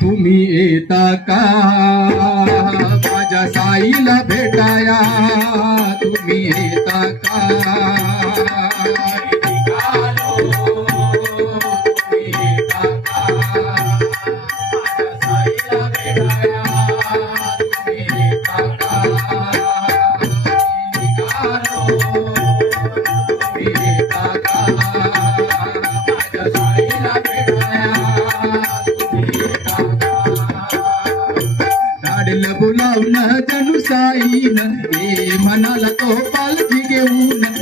तुम्ही येता का? माझ्या साईला भेटाया. तुम्ही येता का? तुम्ही येता का? माझ्या साईला भेटाया, जणू साईन हे म्हणाला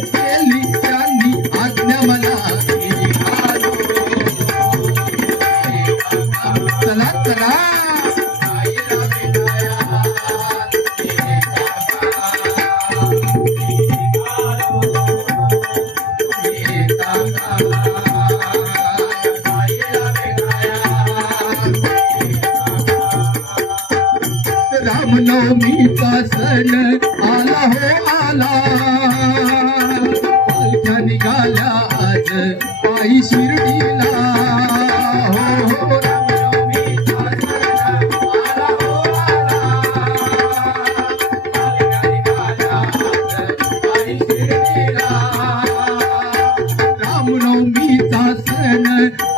रामनवमीचा सण आला हो आला. पालख्या निघाल्या आज आई शिर्डीला. हो, हो, हो रामनवमीचा सण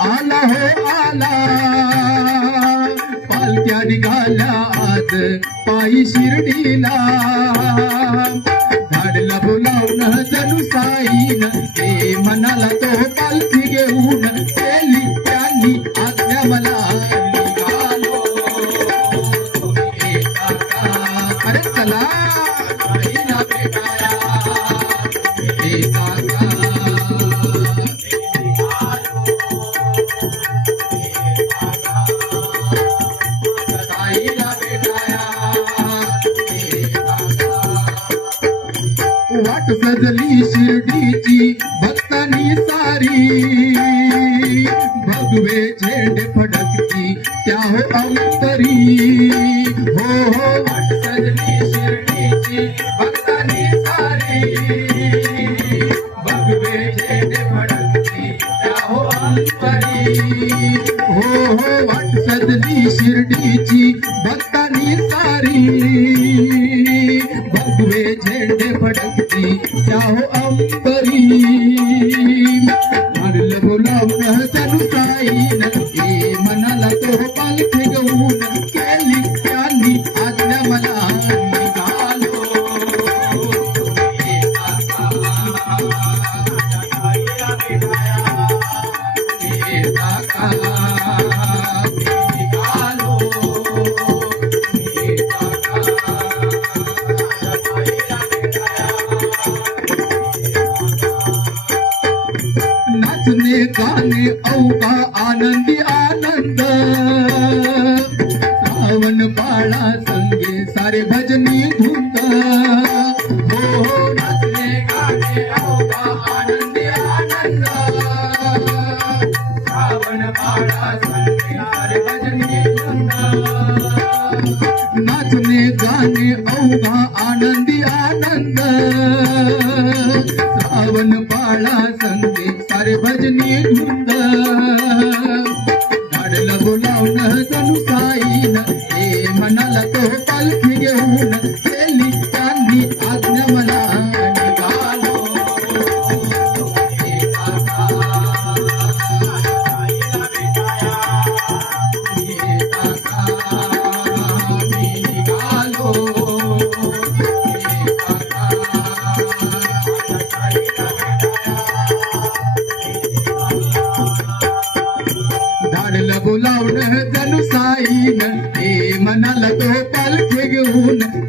आला हो आला. पालख्या निघाल्या आज पायी शिर्डीला. रामनवमीचा झाडला बोलावून जणू साईन ते मनाला तो पालखी घेऊन केली त्यांनी आज्ञा मला निघालो. एका चला वाट सजली शिर्डीची भक्तांनी सारी. भगवे झेंडे फडकती त्या हो अंतरी हो हो वाट सजली शिर्डीची भक्तांनी सारी. भगवे झेंडे फडकती त्या हो अंतरी हो हो वाट सजली शिर्डीची भक्तांनी सारी. भगवे झेंडे जाओ त्या हो अंबरी मारलं ए मनाला तो पालखी घेऊन केली त्यांनी आज्ञा मला निघालो। नाचणे गाणे आनंदी आनंद श्रावण पाळा संगे सारे भजनी धुंद झाडलं बोलावणं जणू साईन. हे मनाला तो पालखी घेऊन. you.